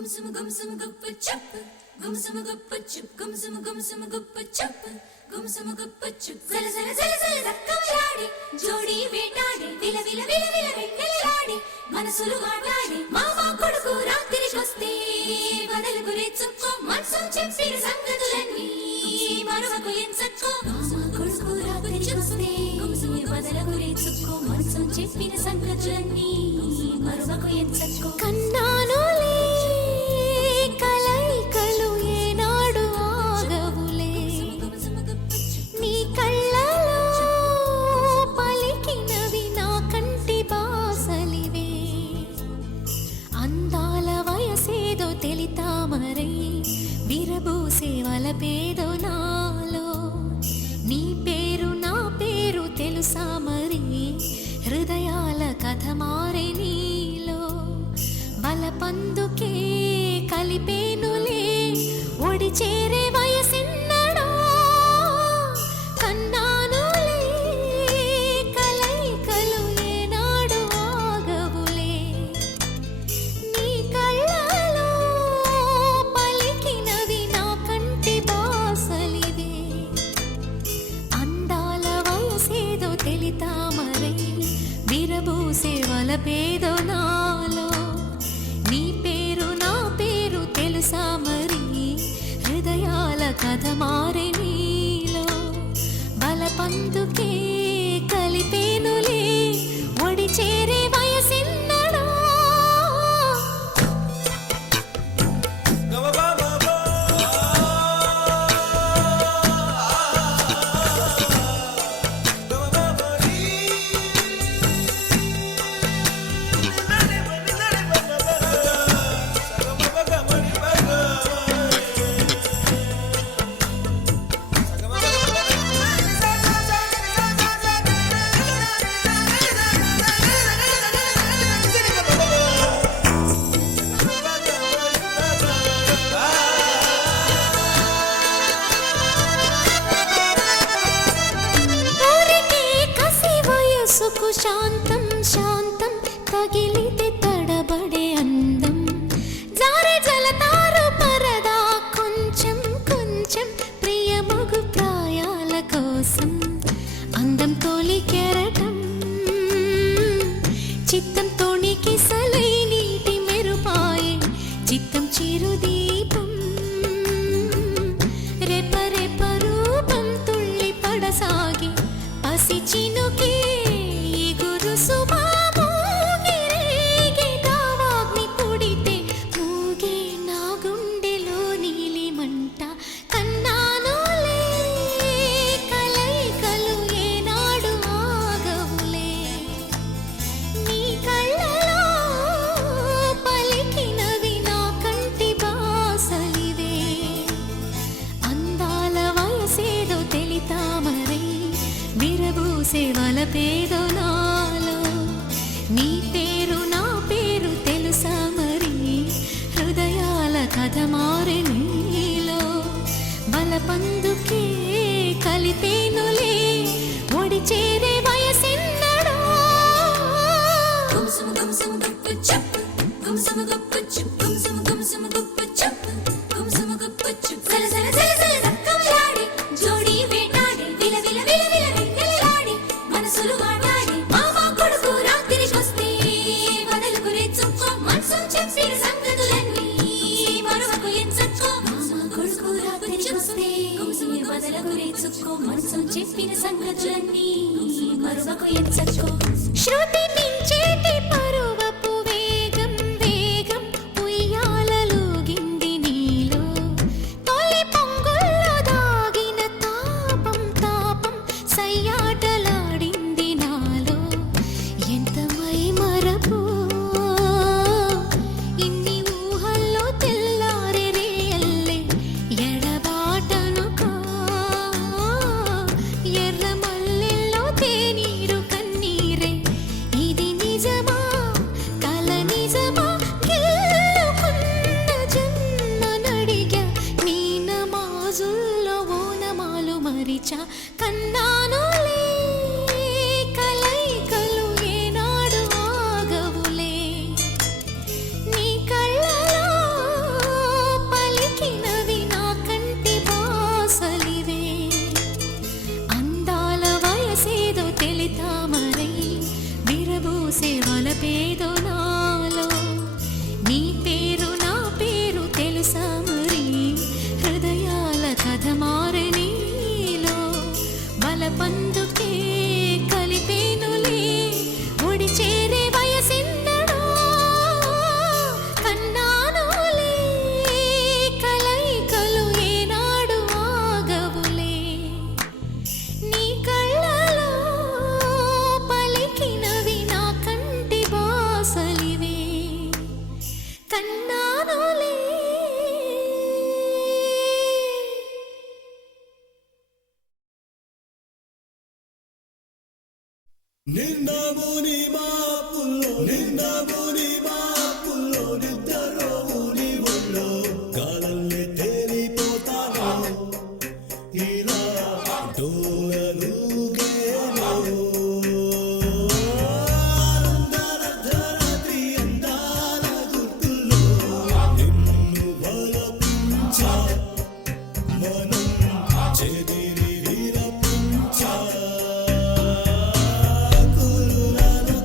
Gumsum gumsum guppa chup, gumsum guppa chup, gumsum guppa chup, gumsum guppa chup. Zala zala zala zala zakkamalade, jodi vetade, vila vila vila vila vettelade, manasulu aatade, mama koduku raattirikoste, badaluku reechukko, mansam cheppina sangatulani, maruvaku ensakko, mama koduku raattirikoste, badaluku reechukko, mansam cheppina sangatulani, maruvaku ensakko. Kannanule పేదో నాలో నీ పేరు నా పేరు తెలుసా మరి హృదయాల కథ మారే నీలో బలపందుకే కలిపేనులే ఒడి చేరే వయసిన్నడో కన్నానులే కలైకలు ఏనాడు ఆగవులే నీ కళ్ళలో పలికినవి నా కంటి బాసలివే అందాల వయసేదో తెలితా మరై విరబూసే వలపేదో నాలో నీ పేరు నా పేరు తెలుసా మరి హృదయాల కథ మారే నీలో బలపందుకే కలిపేనులే ఒడి చేరే వయసిన్నడో సుకు శాంతం శాంతం తగిలితే తడబడే అందం జారే జలతారు పరదా కొంచెం కొంచెం ప్రియమగు ప్రాయాల కోసం అందం తోలి కెరటం చిత్తం తోణికి సలై నీటి మెరుపాయే చిత్తం చిరుదీపం రెప రెప రూపం తుళ్ళి పడసాగి పసి చినుకే వలపేదో నాలో నీ పేరు నా పేరు తెలుసా మరి హృదయాల కథ మారే నీలో బలపందుకే కలిపేనులే ఒడి చేరే వయసిన్నడో గుంసుము గుంసుము గుప్పు చప్ గుంసుము గుప్పు చప్ గుంసుము గుంసుము గుప్పు చప్ గుంసుము గుప్పు చప్ జల జల జల జల జక్కమలాడి జోడి వేటాడి విల విల విల విల వెన్నెలలాడి మనసులు ఆటాడి మామా కొడుకు రాత్రికొస్తే బదలుకు రెచ్చుకో మనసం చెప్పిన సంగతులన్నీ మరువకు ఎంచక్కో మామా కొడుకు రాత్రికొస్తే బదలుకు రెచ్చుకో మనసం చెప్పిన సంగతులన్నీ మరువకు ఎంచక్కో శృతి మించేటి పరువపు వేగం వేగం ఉయ్యాలలుగింది నీలో తొలి పొంగుల్లో దాగిన తాపం తాపం సయ్యాటలాడింది నాలో ఎంత మై మరపు ఇన్ని ఊహల్లో తెల్లారే రేయల్లే ఎడబాటను కా ఎర్ర మల్లెల్లో తేనీరు కన్నీరే ఇది ఉన్నానులే. నిన్న ముని మాపుల్లో నిద్దరో ఊని ఒళ్ళో గాలల్లే తేలిపోతాను ఇలా డోలలుగేలో అర్ధరాత్రి అందాల గుర్తుల్లో నిన్ను బలపించా మనం చెదిరి విరపించా కులునాను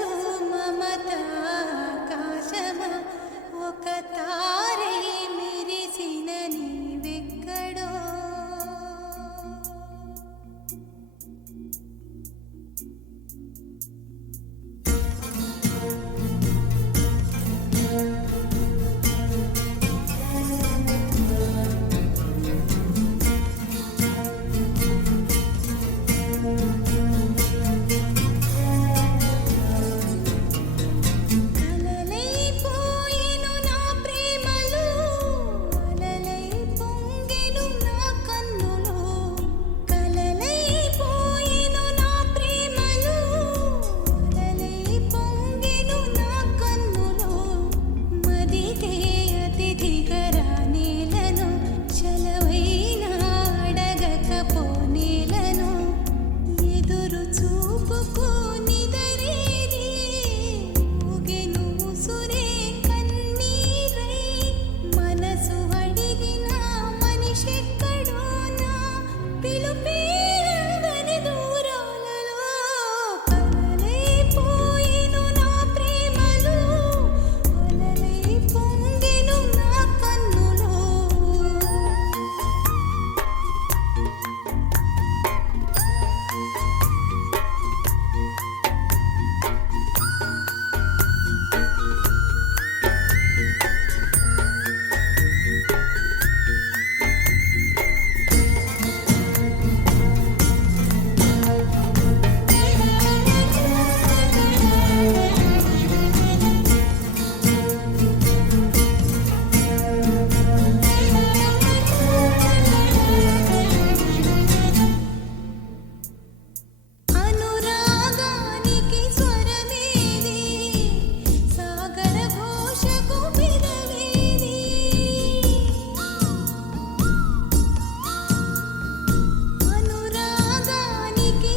మనసు మమత ఆకాశమా ఒక తారై మెరిసిన నీవెక్కడో కలలైపోయెను నా ప్రేమలో అలలై పొంగెను నా కన్నులో కలలైపోయెను నా ప్రేమలో అలలై పొంగెను నా కన్నులో మదితే అతిథిగా రానేలను చలవైనా అడగకపోనేలను ఎదురు చూపుకో నిదరేది ఊగెను ఉసురే కన్నీరై మనసు అడిగిన మనిషెక్కడో నా పిలుపే అందని దూరాలలో కలలైపోయెను నా ప్రేమలో అలలై పొంగెను నా కన్నులో అనురాగానికి స్వరమేది సాగర ఘోషకు విరవేది అనురాగానికి